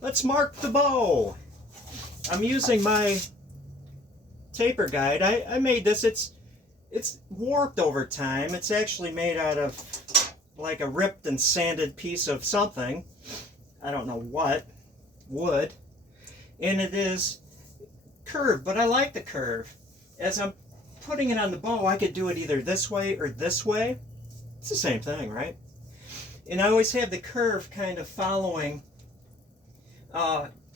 let's mark the bow. I'm using my taper guide. I made this. It's warped over time. It's actually made out of like a ripped and sanded piece of something. I don't know what. Wood. And it is curved, but I like the curve. As I'm putting it on the bow, I could do it either this way or this way. It's the same thing, right? And I always have the curve kind of following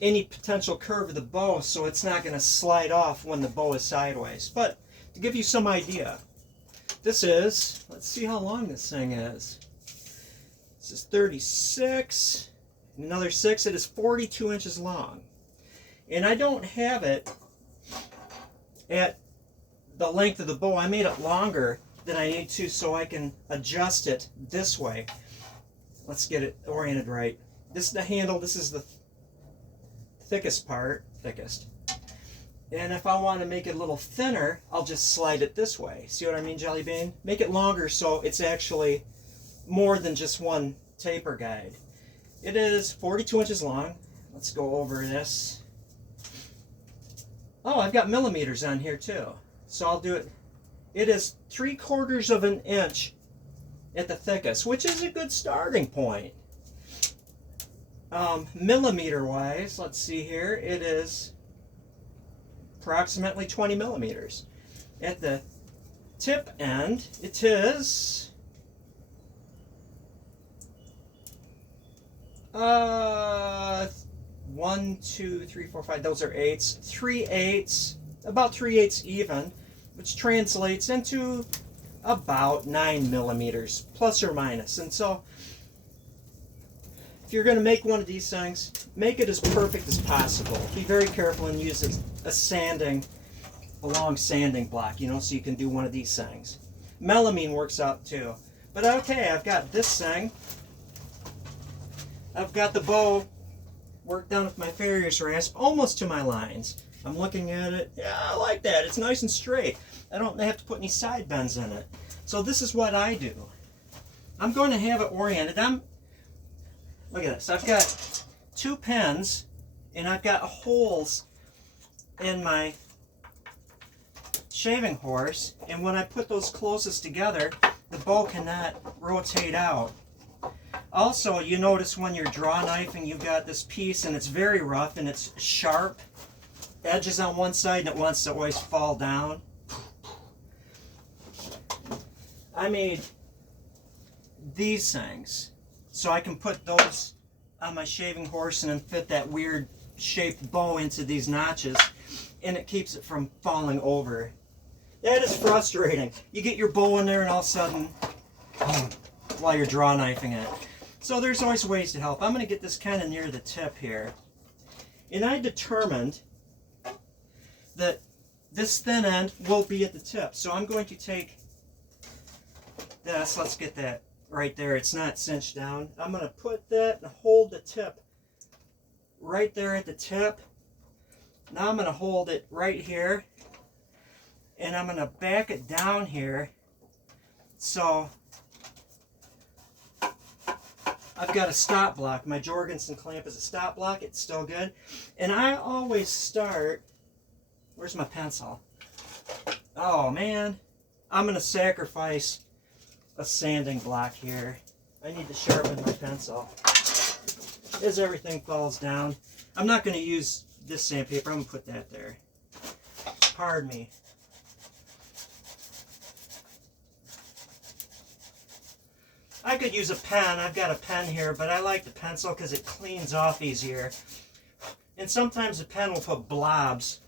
any potential curve of the bow, so it's not going to slide off when the bow is sideways. But to give you some idea, this is, let's see how long this thing is. This is 36, another 6, it is 42 inches long. And I don't have it at the length of the bow. I made it longer than I need to so I can adjust it this way. Let's get it oriented right. This is the handle, this is the thickest part, and if I want to make it a little thinner, I'll just slide it this way. See what I mean, Jelly Bean? Make it longer so it's actually more than just one taper guide. It is 42 inches long. Let's go over this. Oh, I've got millimeters on here too, so I'll do it. It is 3/4 of an inch at the thickest, which is a good starting point. Millimeter wise, let's see here, it is approximately 20 millimeters. At the tip end, it is 1, 2, 3, 4, 5, those are eighths, 3/8, about 3/8 even, which translates into about 9 millimeters, plus or minus. And so if you're going to make one of these things, make it as perfect as possible. Be very careful and use a long sanding block, you know, so you can do one of these things. Melamine works out too. But okay, I've got this thing. I've got the bow worked down with my farrier's rasp almost to my lines. I'm looking at it. Yeah, I like that. It's nice and straight. I don't have to put any side bends in it. So this is what I do. I'm going to have it oriented. Look at this. I've got 2 pins, and I've got holes in my shaving horse, and when I put those closest together, the bow cannot rotate out. Also, you notice when you're draw knifing, you've got this piece, and it's very rough, and it's sharp edges on one side, and it wants to always fall down. I made these things so I can put those on my shaving horse and then fit that weird shaped bow into these notches, and it keeps it from falling over. That is frustrating. You get your bow in there and all of a sudden, while you're draw knifing it. So there's always ways to help. I'm going to get this kind of near the tip here. And I determined that this thin end will be at the tip. So I'm going to take this, let's get that right there. It's not cinched down. I'm going to put that and hold the tip right there at the tip. Now I'm going to hold it right here, and I'm going to back it down here. So I've got a stop block. My Jorgensen clamp is a stop block. It's still good. And I always start, where's my pencil? Oh man, I'm going to sacrifice a sanding block here. I need to sharpen my pencil as everything falls down. I'm not going to use this sandpaper. I'm going to put that there. Pardon me. I could use a pen. I've got a pen here, but I like the pencil because it cleans off easier. And sometimes the pen will put blobs.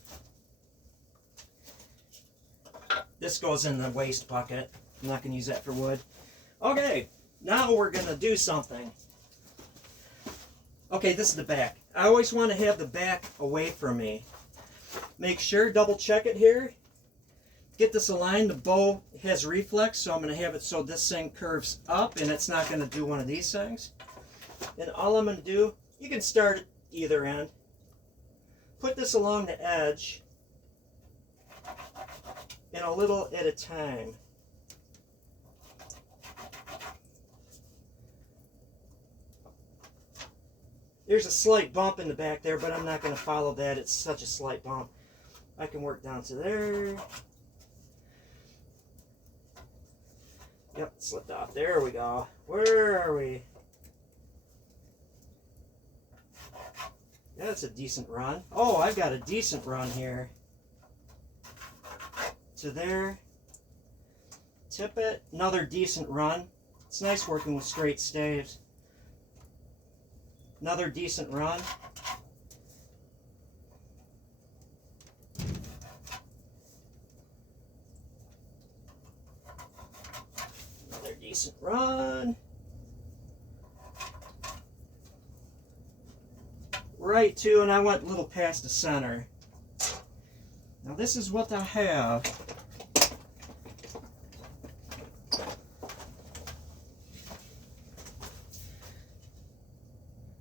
This goes in the waste bucket. I'm not going to use that for wood. Okay, now we're going to do something. Okay, this is the back. I always want to have the back away from me. Make sure, double check it here. Get this aligned. The bow has reflex, so I'm going to have it so this thing curves up and it's not going to do one of these things. And all I'm going to do, you can start at either end. Put this along the edge and a little at a time. There's a slight bump in the back there, but I'm not going to follow that. It's such a slight bump. I can work down to there. Yep, slipped off. There we go. Where are we? Yeah, that's a decent run. Oh, I've got a decent run here. To there. Tip it. Another decent run. It's nice working with straight staves. Another decent run. Another decent run. Right to, and I went a little past the center. Now this is what I have.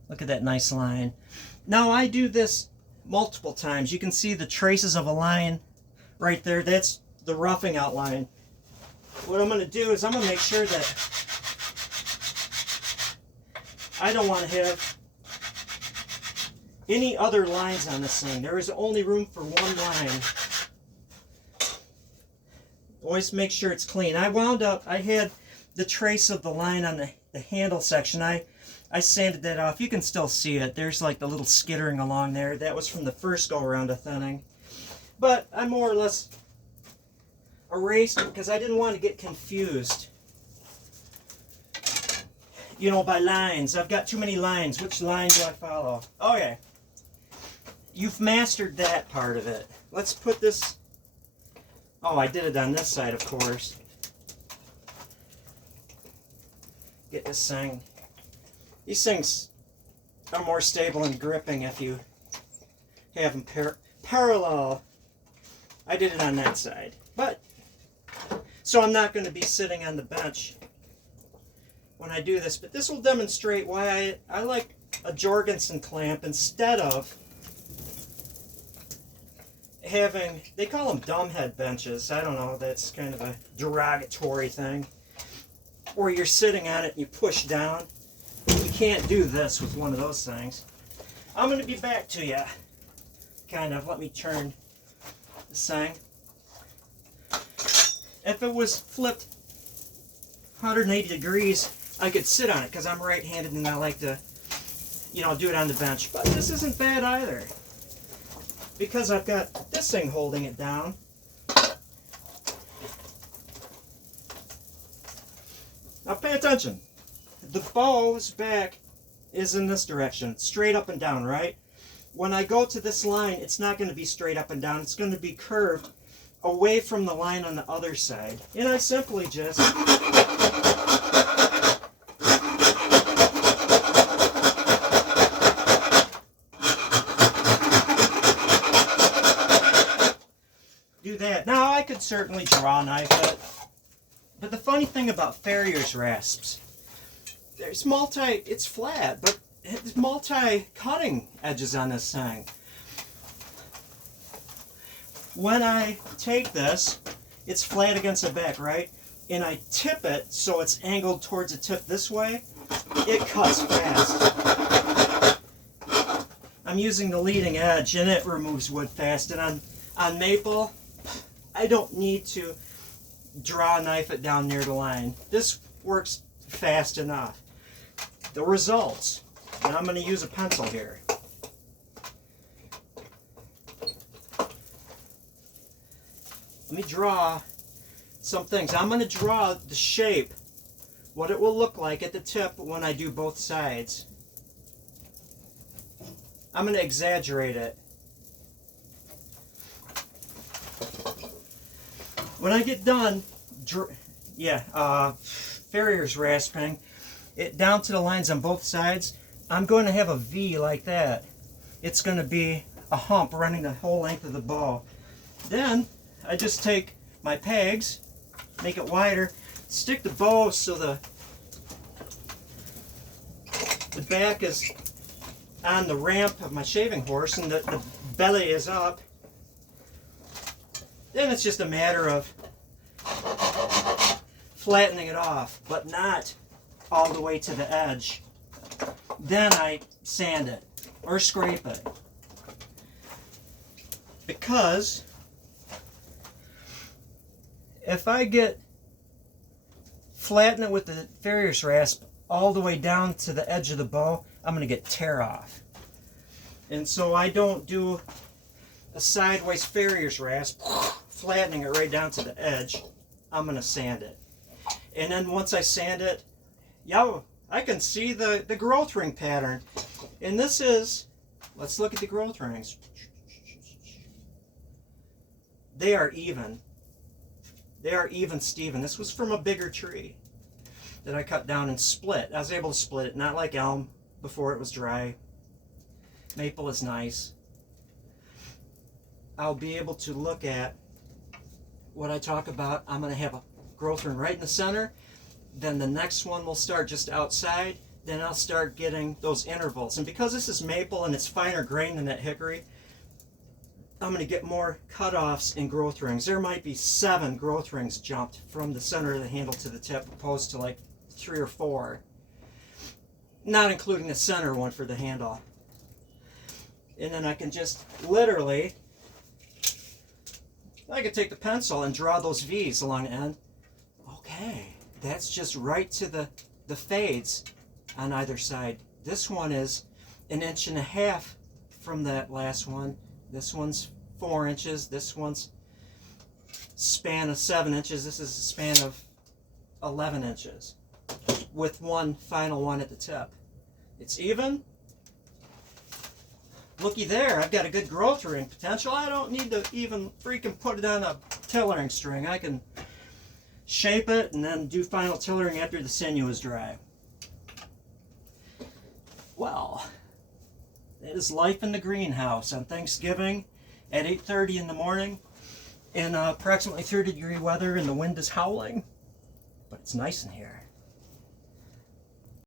Look at that nice line. Now I do this multiple times. You can see the traces of a line right there. That's the roughing outline. What I'm going to do is I'm going to make sure that I don't want to have any other lines on this thing. There is only room for one line. Always make sure it's clean. I had the trace of the line on the handle section. I sanded that off. You can still see it. There's like the little skittering along there. That was from the first go around of thinning. But I more or less erased it because I didn't want to get confused. You know, by lines. I've got too many lines. Which line do I follow? Okay. You've mastered that part of it. Let's put this... Oh, I did it on this side, of course. Get this thing... These things are more stable in gripping if you have them parallel. I did it on that side. But, so I'm not going to be sitting on the bench when I do this. But this will demonstrate why I like a Jorgensen clamp instead of having, they call them dumbhead benches. I don't know, that's kind of a derogatory thing. Where you're sitting on it and you push down. You can't do this with one of those things. I'm going to be back to you. Kind of. Let me turn this thing. If it was flipped 180 degrees, I could sit on it because I'm right-handed and I like to, you know, do it on the bench. But this isn't bad either. Because I've got this thing holding it down. Now pay attention. The bow's back is in this direction, straight up and down, right? When I go to this line, it's not going to be straight up and down. It's going to be curved away from the line on the other side. And I simply just... do that. Now, I could certainly draw knife it. But the funny thing about Farrier's rasps, there's it's flat, but there's multi-cutting edges on this thing. When I take this, it's flat against the back, right? And I tip it so it's angled towards the tip this way, it cuts fast. I'm using the leading edge and it removes wood fast. And on maple, I don't need to draw knife it down near the line. This works fast enough. The results, and I'm going to use a pencil here. Let me draw some things. I'm going to draw the shape, what it will look like at the tip when I do both sides. I'm going to exaggerate it. When I get done, Farrier's rasping it down to the lines on both sides, I'm going to have a V like that. It's going to be a hump running the whole length of the bow. Then I just take my pegs, make it wider, stick the bow so the back is on the ramp of my shaving horse and the belly is up. Then it's just a matter of flattening it off, but not all the way to the edge. then I sand it or scrape it. Because if I flatten it with the farrier's rasp all the way down to the edge of the bow, I'm going to get tear off. And so I don't do a sideways farrier's rasp, flattening it right down to the edge. I'm going to sand it. And then once I sand it, yeah, I can see the growth ring pattern. And this is, let's look at the growth rings. They are even. They are even, Steven. This was from a bigger tree that I cut down and split. I was able to split it, not like elm before it was dry. Maple is nice. I'll be able to look at what I talk about. I'm going to have a growth ring right in the center. Then the next one will start just outside. Then I'll start getting those intervals. And because this is maple and it's finer grain than that hickory, I'm going to get more cutoffs in growth rings. There might be 7 growth rings jumped from the center of the handle to the tip, opposed to like 3 or 4. Not including the center one for the handle. And then I can just literally, I could take the pencil and draw those V's along the end. Okay, that's just right to the fades on either side. This one is 1.5 inches from that last one. This one's 4 inches. This one's span of 7 inches. This is a span of 11 inches with one final one at the tip. It's even. Looky there, I've got a good growth ring potential. I don't need to even freaking put it on a tillering string. I can shape it and then do final tillering after the sinew is dry. Well, it is life in the greenhouse on Thanksgiving at 8:30 in the morning in approximately 30-degree weather, and the wind is howling, but it's nice in here.